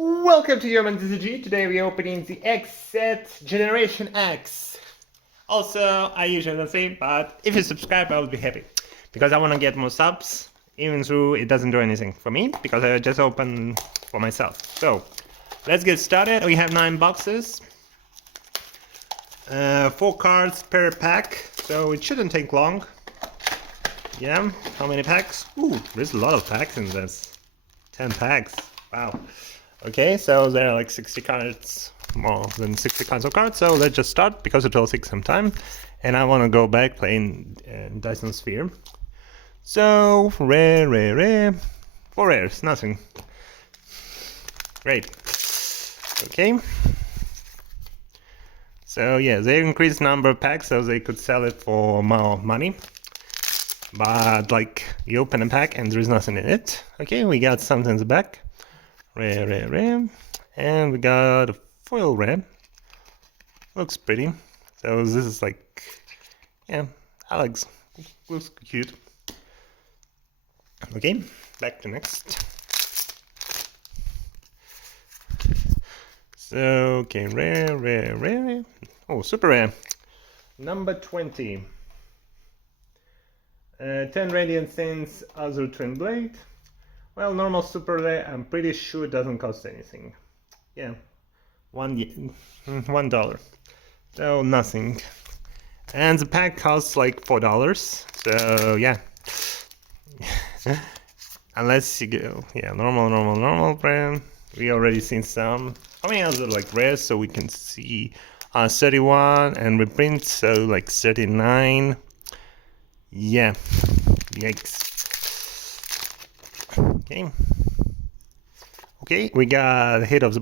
Welcome to Human TCG. Today we're opening the X set Generation X. Also, I usually don't say, but if you subscribe, I will be happy. Because I want to get more subs, even though it doesn't do anything for me, because I just open for myself. So, let's get started. We have 9 boxes. 4 cards per pack, so it shouldn't take long. Yeah, how many packs? Ooh, there's a lot of packs in this. 10 packs, wow. Okay, so there are like 60 cards, more than 60 kinds of cards, so let's just start because it will take some time. And I want to go back playing Dyson Sphere. So, rare. 4 rares, nothing. Great. Okay. So yeah, they increased number of packs so they could sell it for more money. But like, you open a pack and there's nothing in it. Okay, we got something in the back. Rare. And we got a foil rare. Looks pretty. So this is like, yeah, Alex. Looks cute. Okay, back to next. So, okay, rare. Oh, super rare. Number 20. 10 Radiant Saints Azure Twin Blade. Well, normal super rare, I'm pretty sure it doesn't cost anything. Yeah, $1. So nothing. And the pack costs like $4. So yeah. Unless you go, yeah, normal brand. We already seen some. How many other like rares? So we can see 31 and reprint, so like 39. Yeah. Yikes. Okay, we got a hit of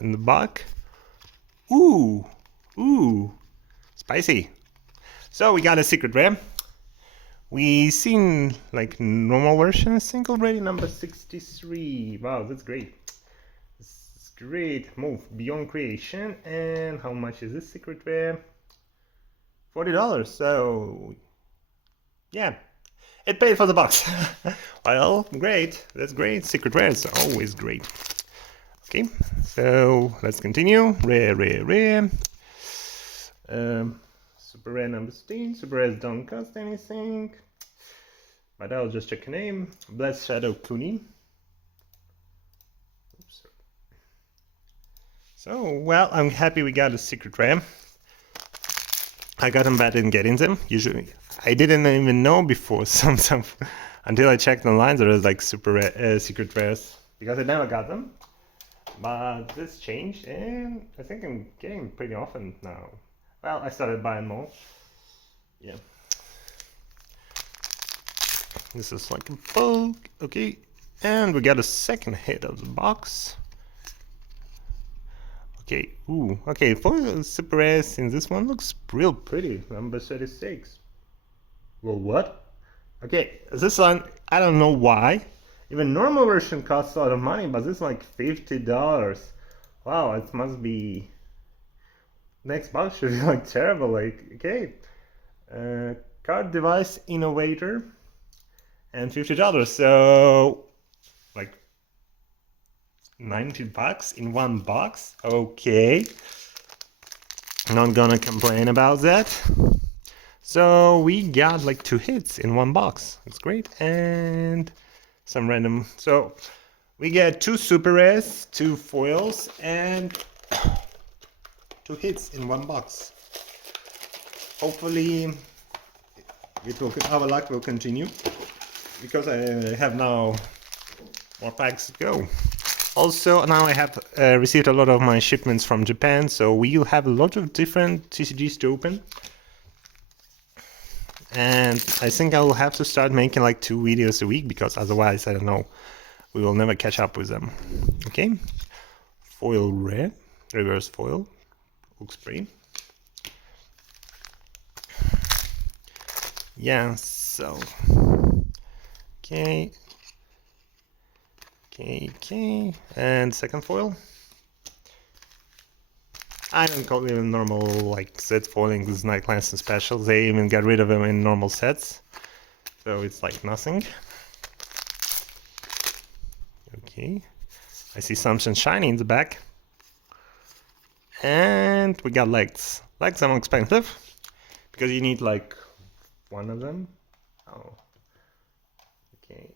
in the back. Ooh, spicy. So we got a secret rare. We seen like normal version, I think already, number 63. Wow, that's great. This is great. Move Beyond Creation. And how much is this secret rare? $40. So yeah. It paid for the box. Well, great. That's great. Secret rare is always great. Okay, so let's continue. Rare. Super rare number 16. Super rares don't cost anything. But I'll just check a name. Blessed Shadow Kuni. Oops. So, well, I'm happy we got a secret rare. I got them bad in getting them. Usually, I didn't even know before some until I checked online there was like super rare, secret rares, because I never got them. But this changed, and I think I'm getting pretty often now. Well, I started buying more. Yeah. This is like a bug. Okay, and we got a second hit of the box. Okay, ooh, okay, for super rares in this one looks real pretty. Number 36. Well, what? Okay, this one, I don't know why. Even normal version costs a lot of money, but this is like $50. Wow, it must be... Next box should be like terrible, like, okay. Card Device Innovator. And $50, so... Like... $90 in one box? Okay. Not gonna complain about that. So we got like 2 hits in one box. That's great. And some random. So we get 2 super rares, 2 foils, and 2 hits in one box. Hopefully our luck will continue, because I have now more packs to go. Also, now I have received a lot of my shipments from Japan, so we will have a lot of different TCGs to open. And I think I will have to start making like 2 videos a week, because otherwise, I don't know, we will never catch up with them. Okay, foil rare, reverse foil, looks pretty. Yeah, so, okay, and second foil. I don't call it even normal like set foiling. This is Night Clans and Special. They even got rid of them in normal sets, so it's like nothing. Okay, I see something shiny in the back. And we got legs. Legs are more expensive because you need like one of them. Oh, okay.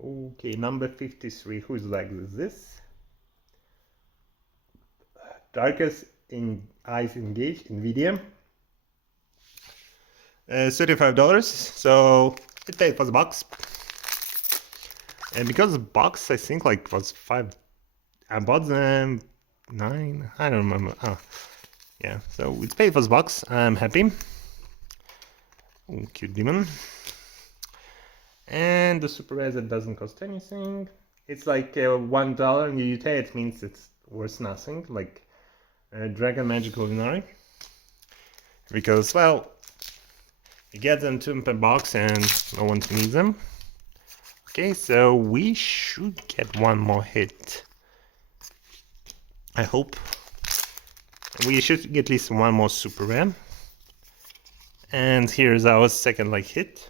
Okay, number 53. Whose legs is this? Darkest in eyes engaged, NVIDIA. $35. So it paid for the box. And because the box, I think like was 5. I bought them 9. I don't remember. Oh, yeah. So it's paid for the box. I'm happy. Oh, cute demon. And the super rare that doesn't cost anything. It's like $1 in the UK. It means it's worth nothing. Like Dragon Magical Luminary. Because, well, you get them 2 per box and no one needs them. Okay, so we should get one more hit. I hope. We should get at least one more super rare. And here's our second like hit.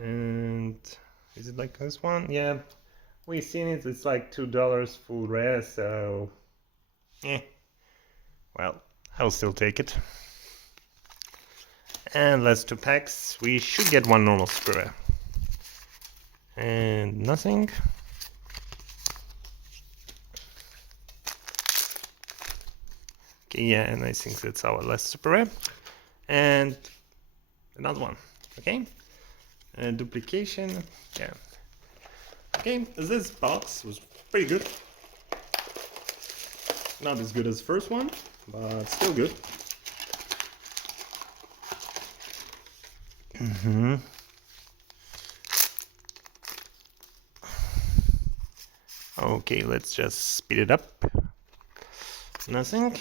And is it like this one? Yeah, we've seen it. It's like $2 full rare, so yeah. Well, I'll still take it. And last 2 packs. We should get one normal super rare. And nothing. Okay, yeah, and I think that's our last super rare. And another one. Okay. Duplication, yeah. Okay, this box was pretty good. Not as good as the first one, but still good. Okay, let's just speed it up. Nothing.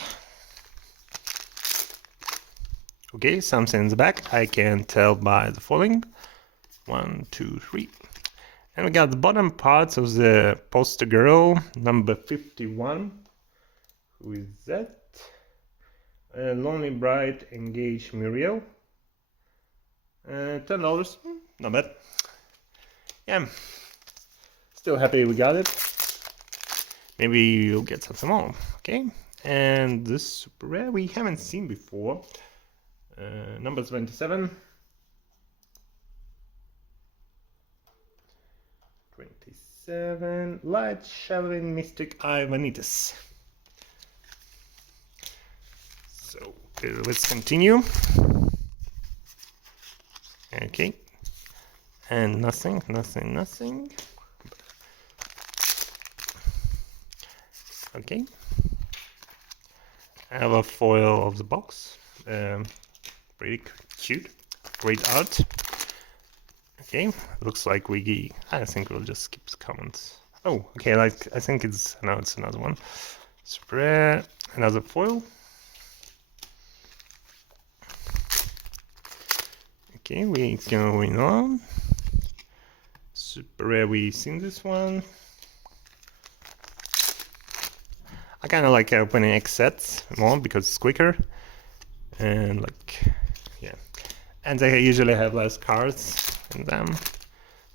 Okay, something in the back. I can tell by the following. 1, 2, 3. And we got the bottom parts of the poster girl, number 51. Who is that? Lonely Bride, Engaged Muriel. $10. Not bad. Yeah. Still happy we got it. Maybe you'll get something more. Okay. And this super rare we haven't seen before. Number 27. 27. Light Shadowing Mystic Eye Vanitas. So let's continue. Okay. And nothing. Okay. I have a foil of the box. Pretty cute. Great art. Okay, looks like I think we'll just skip the comments. Oh, okay, like, I think it's another one. Spread, another foil. Okay, we going on. Super rare, we've seen this one. I kind of like opening X sets more because it's quicker. And like, yeah. And they usually have less cards in them,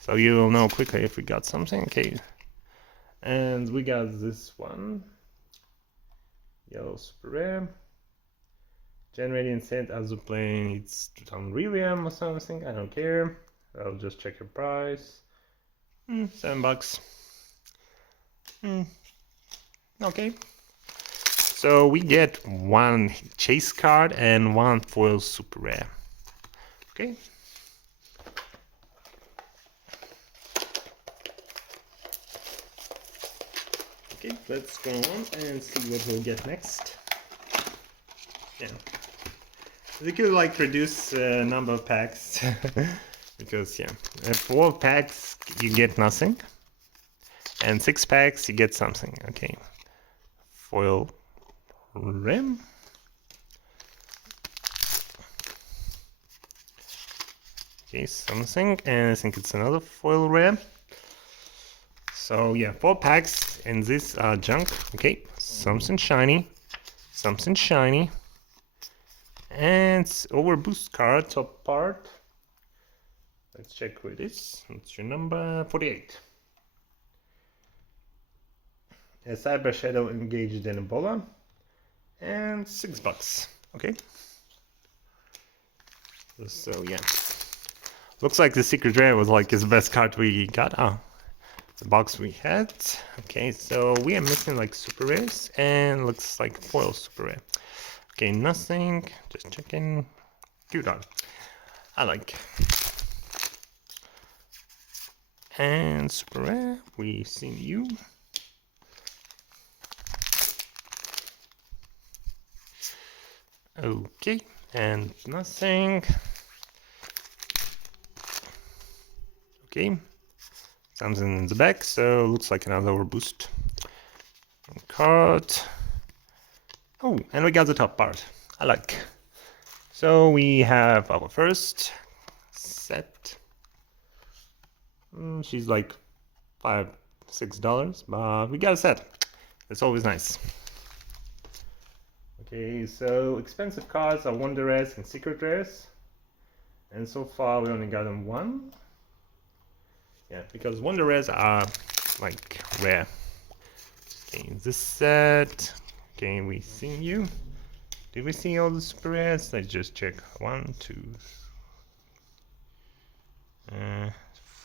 so you will know quickly if we got something. Okay, and we got this one, yellow super rare, generating set as a plane. It's Unrealium or something, I don't care. I'll just check your price. $7. Okay, so we get one chase card and one foil super rare. Okay. Okay, let's go on and see what we'll get next. Yeah. We could like reduce number of packs because yeah, 4 packs you get nothing, and 6 packs you get something. Okay. Foil rim. Okay, something, and I think it's another foil rare. So yeah, 4 packs, and these are junk. Okay, something shiny, and overboost card top part. Let's check who it is. It's your number 48. a Cyber Shadow Engaged in Ebola, and $6. Okay. So yeah, looks like the secret rare was like his best card we got. Oh, the box we had. Okay, so we are missing like super rares and looks like foil super rare. Okay, nothing. Just checking. Cute art. I like. And super rare. We've seen you. Okay, and nothing. Okay, something in the back, so looks like another overboost card. Oh, and we got the top part. I like. So we have our first set. She's like $5-6, but we got a set. It's always nice. Okay, so expensive cards are Wonder Rares and Secret Rares. And so far we only got them one. Yeah, because Wonder Rares are like rare. Okay, this set. Okay, we see you. Did we see all the super rares? Let's just check. 1, 2,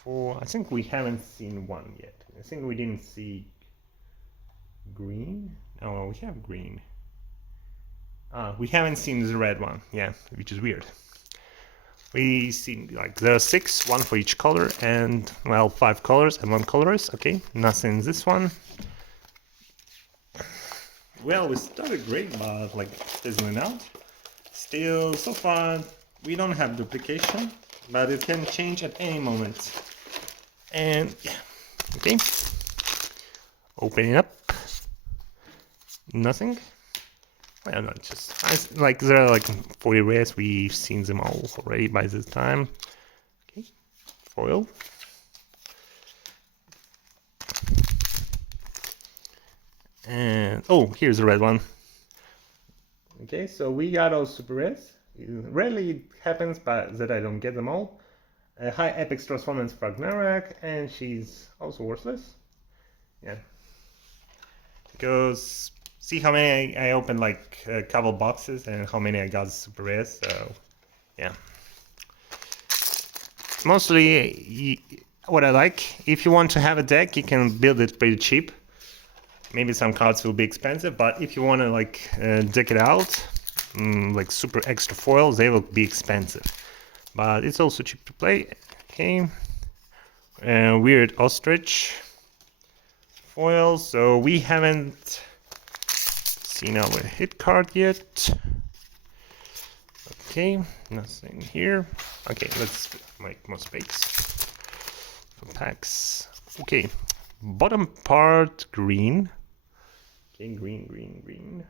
4. I think we haven't seen one yet. I think we didn't see green. Oh, we have green. We haven't seen the red one. Yeah, which is weird. We see like there are 6, 1 for each color, and well, 5 colors and 1 colorist. Okay, nothing in this one. Well, we started great, but like fizzling out. Still, so far we don't have duplication, but it can change at any moment. And yeah, okay. Opening up. Nothing. Well, not just like there are like 40 rares. We've seen them all already by this time. Okay, foil. And oh, here's a red one. Okay, so we got all super rares. Rarely happens, but that I don't get them all. A high epic transformance Ragnarok, and she's also worthless. Yeah, because see how many I opened like a couple boxes and how many I got super rares. So yeah, mostly what I like. If you want to have a deck, you can build it pretty cheap. Maybe some cards will be expensive, but if you want to like deck it out, like super extra foils, they will be expensive. But it's also cheap to play. Okay, weird ostrich foil. So we haven't seen our hit card yet. Okay, nothing here. Okay, let's make more space for packs. Okay, bottom part green. Okay, green.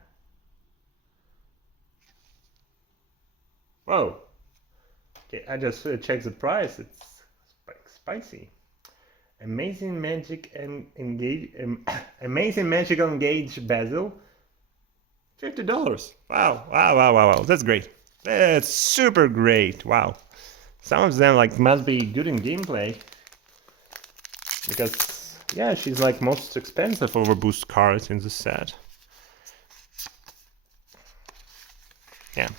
Whoa. Okay, I just checked the price. It's spicy. Amazing Magic and Amazing Magical Engage Basil. $50. Wow. That's great. That's super great. Wow. Some of them like must be good in gameplay. Because yeah, she's like most expensive overboost cards in the set. Yeah.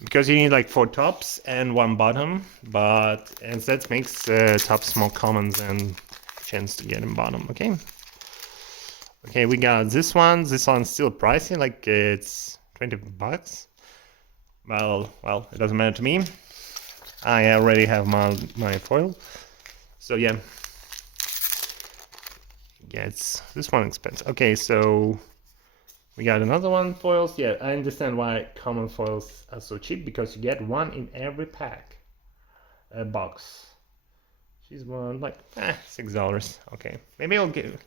Because you need like 4 tops and 1 bottom, but and that makes tops more common than chance to get in bottom. Okay, we got this one. This one's still pricey, like it's $20. Well, it doesn't matter to me. I already have my foil, so yeah. It's this one expensive. Okay, so we got another one, foils. Yeah, I understand why common foils are so cheap, because you get 1 in every pack box. She's one like $6. Okay, maybe I'll give.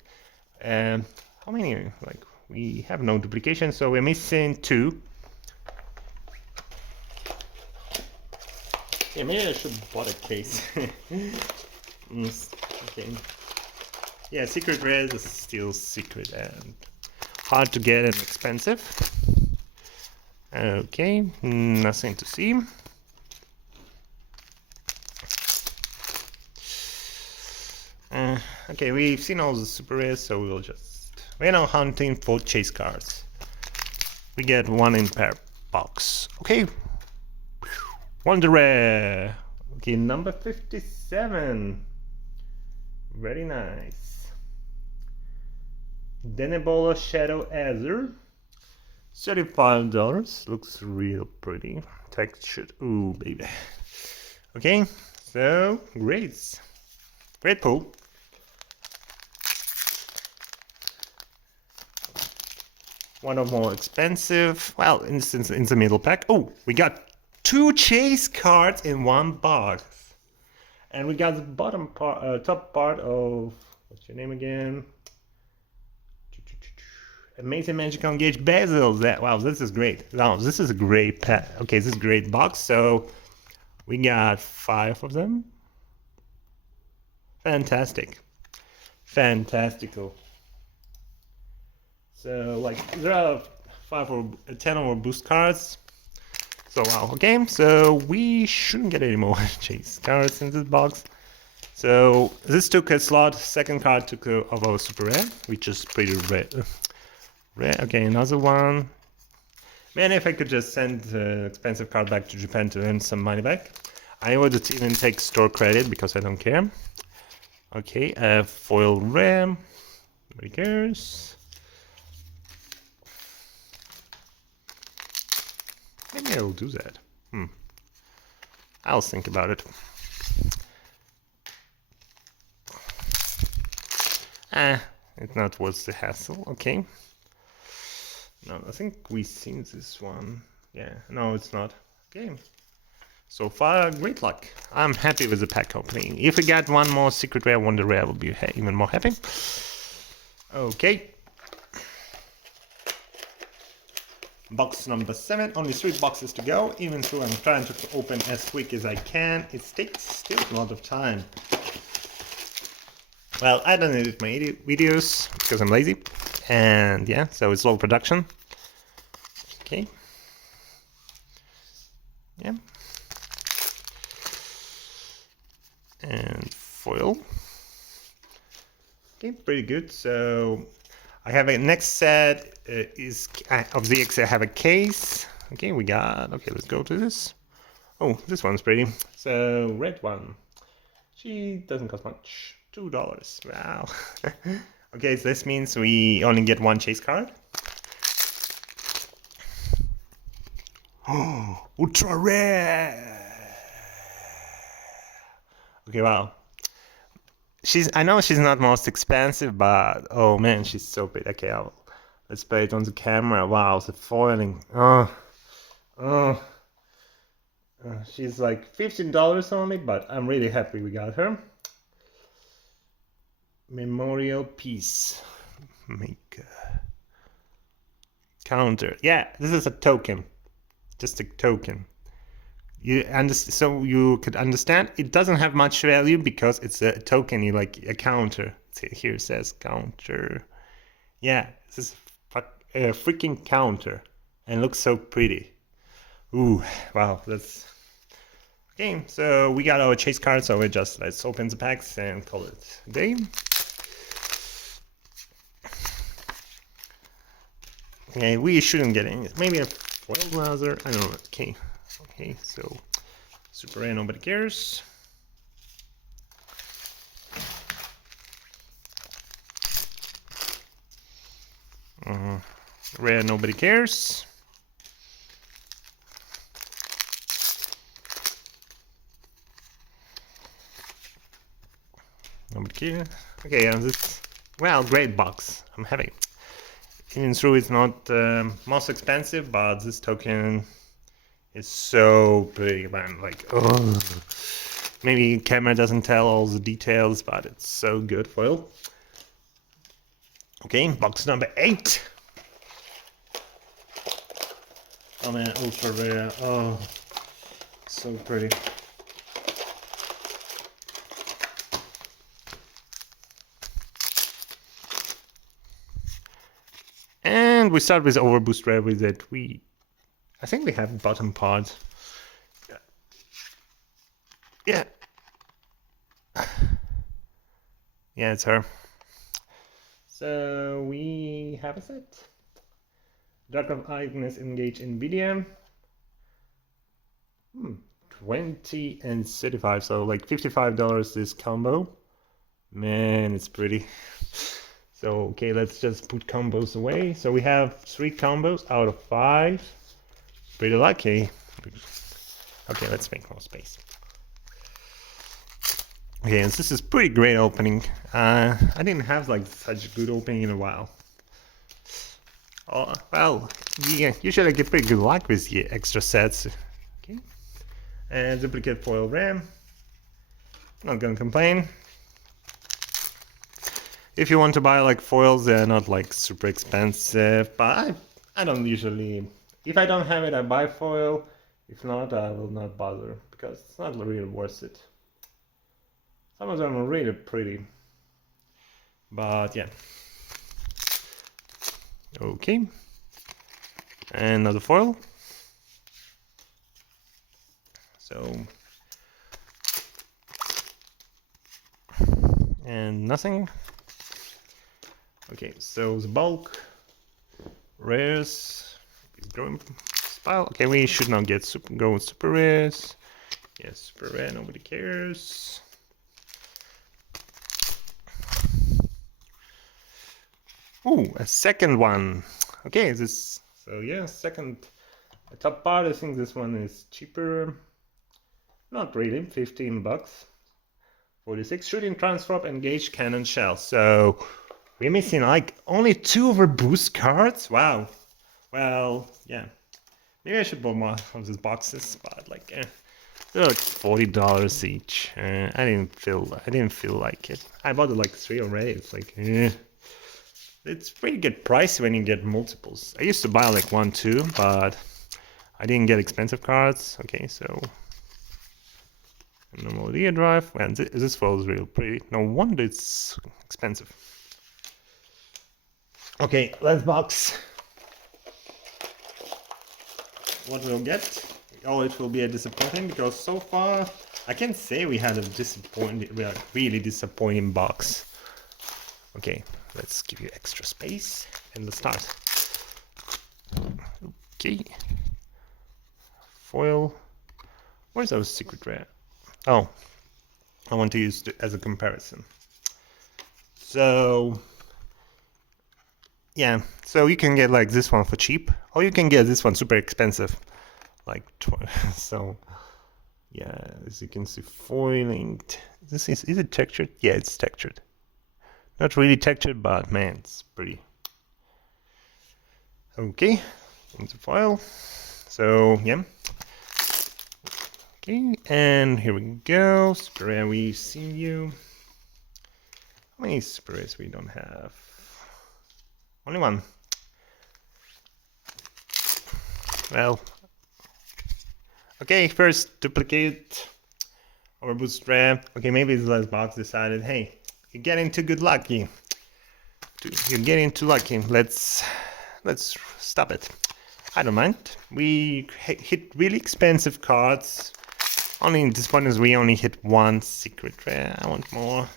How many? Like we have no duplication, so we're missing 2. Yeah, maybe I should bought a case. Okay. Yeah, secret rares is still secret and hard to get and expensive. Okay, nothing to see. Okay, we've seen all the super rares, so we'll just We're now hunting for chase cards. We get one in per box. Okay. Wonder Rare. Okay, number 57. Very nice. Denebola Shadow Azure. $35. Looks real pretty. Textured. Ooh, baby. Okay, so great. Great pull. One of more expensive. Well, in the middle pack. Oh, we got 2 chase cards in one box. And we got the bottom part, top part of, what's your name again? Amazing Magical Engage Basil. Wow, this is great. Wow, this is a great pack. Okay, this is a great box. So we got 5 of them. Fantastic. Fantastical. So like there are 5 or 10 or more boost cards. So wow, okay, so we shouldn't get any more chase cards in this box. So this took a slot, second card took of our super rare, which is pretty rare. Okay, another one. Man, if I could just send an expensive card back to Japan to earn some money back. I would even take store credit because I don't care. Okay, foil rare. Nobody cares. Maybe I will do that. I'll think about it. It's not worth the hassle. Okay. No, I think we've seen this one. Yeah, no, it's not. Okay. So far, great luck. I'm happy with the pack opening. If we get one more secret rare, wonder rare, I will be even more happy. Okay. Box number 7, only 3 boxes to go, even though I'm trying to open as quick as I can, it takes still a lot of time. Well, I don't edit my videos because I'm lazy, and yeah, so it's low production. Okay. Yeah. And foil. Okay, pretty good. So I have a next set is of the X. I have a case. Okay, we got. Okay, let's go to this. Oh, this one's pretty. So red one. She doesn't cost much. $2. Wow. Okay, so this means we only get 1 chase card. Oh, ultra rare. Okay, wow. I know she's not most expensive, but oh man, she's so pretty. Okay, let's play it on the camera. Wow, the foiling. She's like $15 only, but I'm really happy we got her. Memorial piece. Make a counter. Yeah, this is a token. Just a token. You understand, so you could understand it doesn't have much value because it's a token. You like a counter. See, here it says counter. Yeah, this is a freaking counter and looks so pretty. Ooh, wow, that's okay. So we got our chase card, so let's open the packs and call it a day. Okay, we shouldn't get any. Maybe a foil browser. I don't know. Okay. Okay, so super rare, nobody cares. Rare, nobody cares. Nobody cares. Okay, this, well, great box. I'm happy. Even though it's not most expensive, but this token is so pretty, man. Like, oh, maybe camera doesn't tell all the details, but it's so good foil. Okay, box number 8. Oh man, ultra rare. Oh, so pretty. And we start with overboost rare with it. I think we have bottom part. Yeah. Yeah, it's her. So we have a set. Dark of Ignis Engage Nvidia. 20 and 35, so like $55 this combo. Man, it's pretty. So okay, let's just put combos away. So we have 3 combos out of 5. Pretty lucky. Okay, let's make more space. Okay, and this is pretty great opening. I didn't have like such a good opening in a while. Oh, well, yeah, usually I get pretty good luck with the extra sets. Okay, and duplicate foil RAM. Not gonna complain. If you want to buy like foils, they're not like super expensive, but I don't usually. If I don't have it, I buy foil. If not, I will not bother because it's not really worth it. Some of them are really pretty, but yeah. Okay, and another foil. So, and nothing. Okay, so the bulk, rares, is growing style. Okay, we should now get go with super rares. Yes, super rare, nobody cares. Ooh, a second one. Okay, this, so yeah, second, the top part, I think this one is cheaper. Not really, 15 bucks. 46, shooting transform, engage cannon shell. So, we're missing like only 2 of our boost cards? Wow. Well, yeah. Maybe I should buy more of these boxes, but like, they're like $40 each. I didn't feel like it. I bought like 3 already. It's like, it's pretty good price when you get multiples. I used to buy like 1, 2, but I didn't get expensive cards. Okay, so normal Leah drive. And this foil is real pretty. No wonder it's expensive. Okay, let's box. What we'll get? Oh, it will be a disappointing because so far I can't say we had a really disappointing box. Okay, let's give you extra space and let's start. Okay, foil. Where's our secret rare? Oh, I want to use it as a comparison. So yeah, so you can get like this one for cheap, or you can get this one super expensive, like so. Yeah, as you can see, foiling. Is it textured? Yeah, it's textured. Not really textured, but man, it's pretty. Okay, into foil. So yeah. Okay, and here we go. Super rare, we see you. How many super rares we don't have? Only 1. Well, okay, first duplicate our boost rare. Okay, maybe the last box decided, hey, you're getting too good lucky. You're getting too lucky. Let's stop it. I don't mind. We hit really expensive cards. Only disappointing is we only hit 1 secret rare. I want more.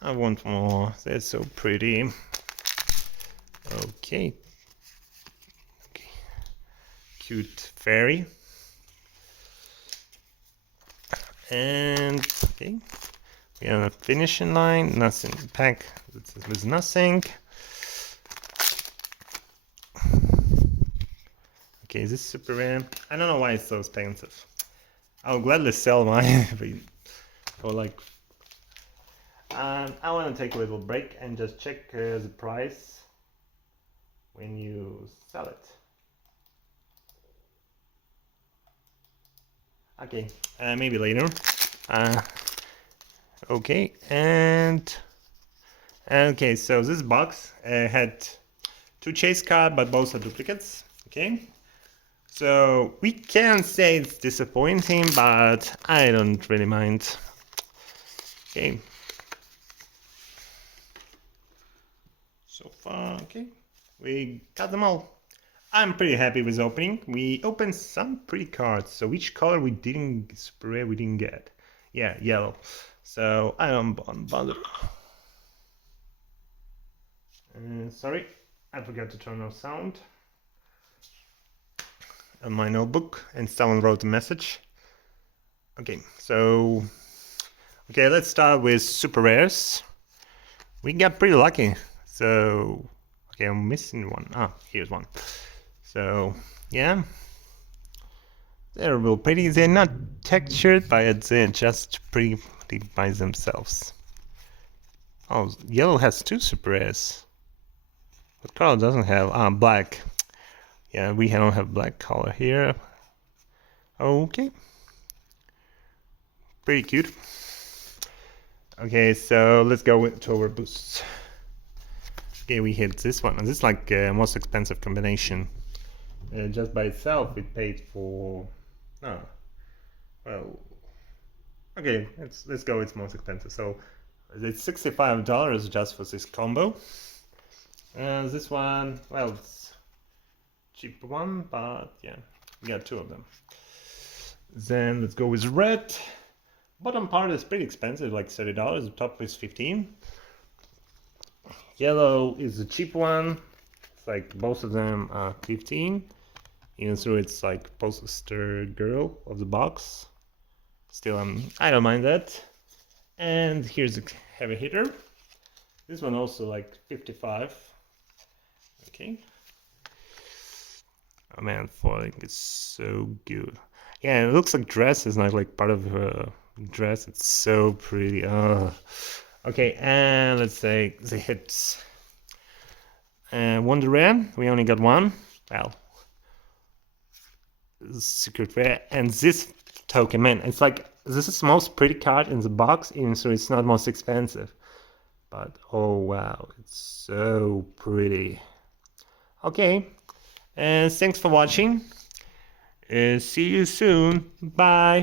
I want more. They're so pretty. Okay. Cute fairy. And okay, we have a finishing line. Nothing pack. There's nothing. Okay, is this super rare? I don't know why it's so expensive. I'll gladly sell mine for like. I want to take a little break and just check the price when you sell it. Okay, maybe later. Okay, and okay, so this box had 2 chase cards, but both are duplicates. Okay, so we can say it's disappointing, but I don't really mind. Okay, so far, okay, we got them all. I'm pretty happy with opening. We opened some pretty cards. So which color we didn't super rare we didn't get? Yeah, yellow. So I don't bother. And sorry, I forgot to turn off sound on my notebook, and someone wrote a message. Okay, so let's start with super rares. We got pretty lucky. So I'm missing one. Here's one. So yeah, they're real pretty. They're not textured, but they're just pretty by themselves. Oh, yellow has 2 super rares. What color doesn't have? Black. Yeah, we don't have black color here. Okay. Pretty cute. Okay, so let's go to our boosts. Okay, we hit this one. This is like most expensive combination. Just by itself, it paid for. Oh, well. Okay, let's go. It's most expensive. So it's $65 just for this combo. This one, well, it's cheap one, but yeah, we got 2 of them. Then let's go with red. Bottom part is pretty expensive, like $30. The top is $15. Yellow is a cheap one. It's like both of them are $15. Even though it's like poster girl of the box. Still, I don't mind that. And here's a heavy hitter. This one also like $55. Okay. Oh man, foiling is so good. Yeah, it looks like dress is not like part of her dress. It's so pretty. Okay, and let's say the hits. Wonder Rare, we only got 1. Well, secret rare, and this token, man, it's like this is the most pretty card in the box, even so it's not most expensive. But oh wow, it's so pretty. Okay, and thanks for watching. See you soon. Bye.